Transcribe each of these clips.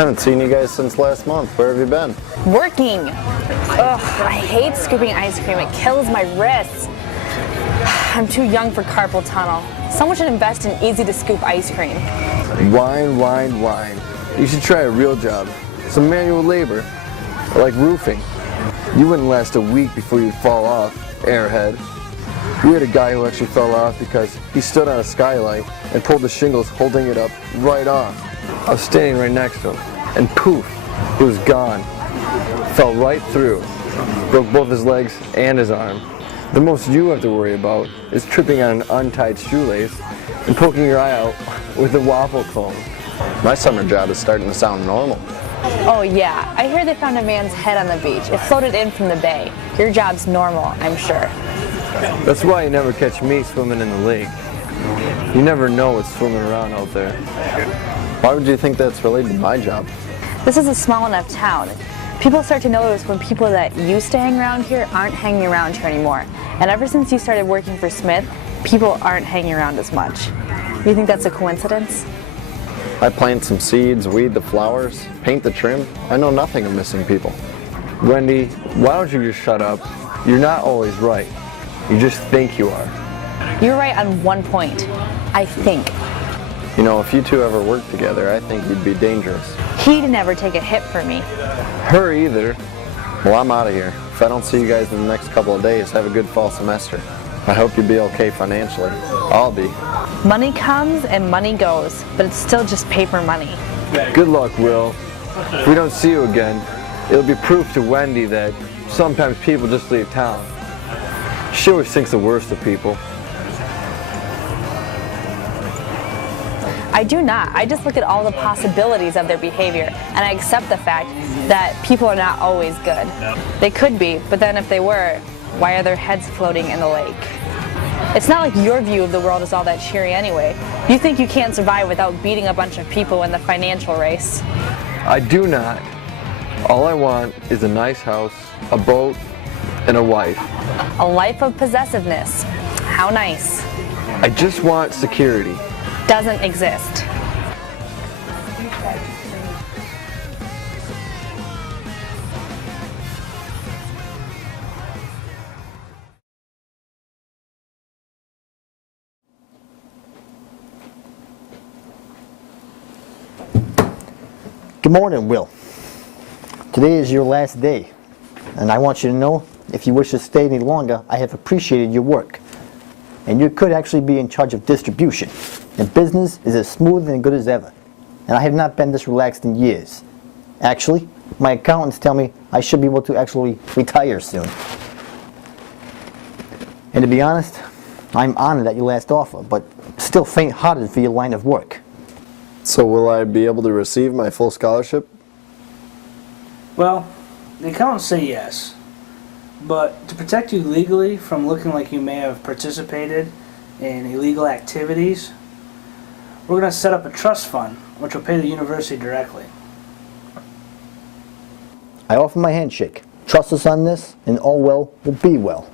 Haven't seen you guys since last month. Where have you been? Working. Ugh, I hate scooping ice cream. It kills my wrists. I'm too young for carpal tunnel. Someone should invest in easy-to-scoop ice cream. Whine, whine, whine. You should try a real job. Some manual labor, like roofing. You wouldn't last a week before you'd fall off, airhead. We had a guy who actually fell off because he stood on a skylight and pulled the shingles holding it up right off. I was standing right next to him, and poof, it was gone. Fell right through. Broke both his legs and his arm. The most you have to worry about is tripping on an untied shoelace and poking your eye out with a waffle cone. My summer job is starting to sound normal. Oh yeah, I hear they found a man's head on the beach. It floated in from the bay. Your job's normal, I'm sure. That's why you never catch me swimming in the lake. You never know what's swimming around out there. Why would you think that's related to my job? This is a small enough town. People start to notice when people that used to hang around here aren't hanging around here anymore. And ever since you started working for Smith, people aren't hanging around as much. You think that's a coincidence? I plant some seeds, weed the flowers, paint the trim. I know nothing of missing people. Wendy, why don't you just shut up? You're not always right. You just think you are. You're right on one point. I think. You know, if you two ever worked together, I think you'd be dangerous. He'd never take a hit for me. Her either. Well, I'm out of here. If I don't see you guys in the next couple of days, have a good fall semester. I hope you'll be okay financially. I'll be. Money comes and money goes, but it's still just paper money. Good luck, Will. If we don't see you again, it'll be proof to Wendy that sometimes people just leave town. She always thinks the worst of people. I do not. I just look at all the possibilities of their behavior, and I accept the fact that people are not always good. They could be, but then if they were, why are their heads floating in the lake? It's not like your view of the world is all that cheery anyway. You think you can't survive without beating a bunch of people in the financial race. I do not. All I want is a nice house, a boat, and a wife. A life of possessiveness. How nice. I just want security. Doesn't exist. Good morning, Will. Today is your last day, and I want you to know, if you wish to stay any longer, I have appreciated your work. And you could actually be in charge of distribution. And business is as smooth and good as ever. And I have not been this relaxed in years. Actually, my accountants tell me I should be able to actually retire soon. And to be honest, I'm honored at your last offer, but still faint-hearted for your line of work. So will I be able to receive my full scholarship? Well, the accountants say yes. But to protect you legally from looking like you may have participated in illegal activities, we're going to set up a trust fund, which will pay the university directly. I offer my handshake. Trust us on this, and all well will be well.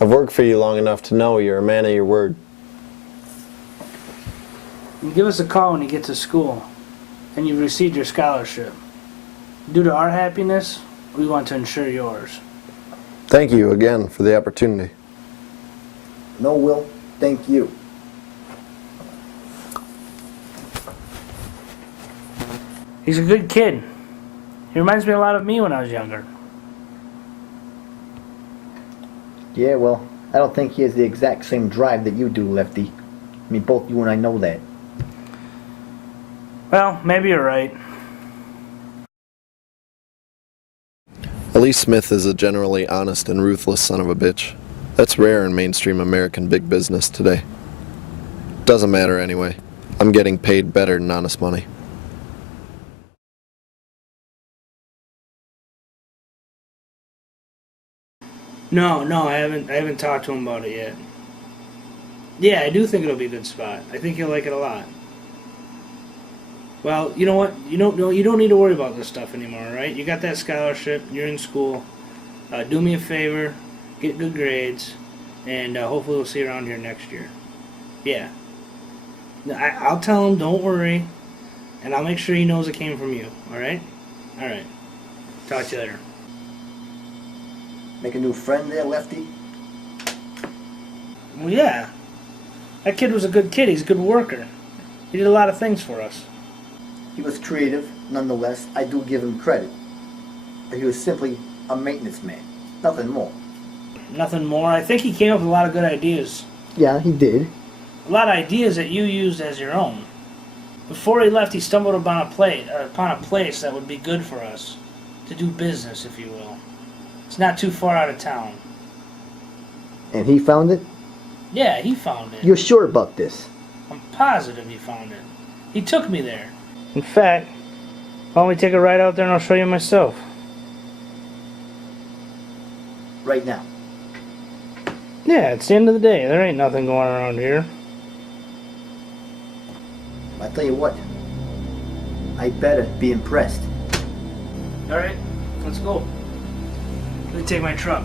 I've worked for you long enough to know you're a man of your word. You give us a call when you get to school and you've received your scholarship. Due to our happiness, we want to ensure yours. Thank you again for the opportunity. No, Will, thank you. He's a good kid. He reminds me a lot of me when I was younger. Yeah, well, I don't think he has the exact same drive that you do, Lefty. I mean, both you and I know that. Well, maybe you're right. Lee Smith is a generally honest and ruthless son of a bitch. That's rare in mainstream American big business today. Doesn't matter anyway. I'm getting paid better than honest money. No, I haven't talked to him about it yet. Yeah, I do think it'll be a good spot. I think he'll like it a lot. Well, you know what? You don't need to worry about this stuff anymore, right? You got that scholarship. You're in school. Do me a favor, get good grades, and hopefully we'll see you around here next year. Yeah. I'll tell him. Don't worry. And I'll make sure he knows it came from you, alright? Alright. Talk to you later. Make a new friend there, Lefty? Well, yeah. That kid was a good kid. He's a good worker. He did a lot of things for us. He was creative, nonetheless. I do give him credit. But he was simply a maintenance man. Nothing more. Nothing more. I think he came up with a lot of good ideas. Yeah, he did. A lot of ideas that you used as your own. Before he left, he stumbled upon a place that would be good for us. To do business, if you will. It's not too far out of town. And he found it? Yeah, he found it. You're sure about this? I'm positive he found it. He took me there. In fact, why don't we take a ride out there and I'll show you myself? Right now. Yeah, it's the end of the day. There ain't nothing going on around here. I tell you what. I better be impressed. Alright, let's go. Let me take my truck.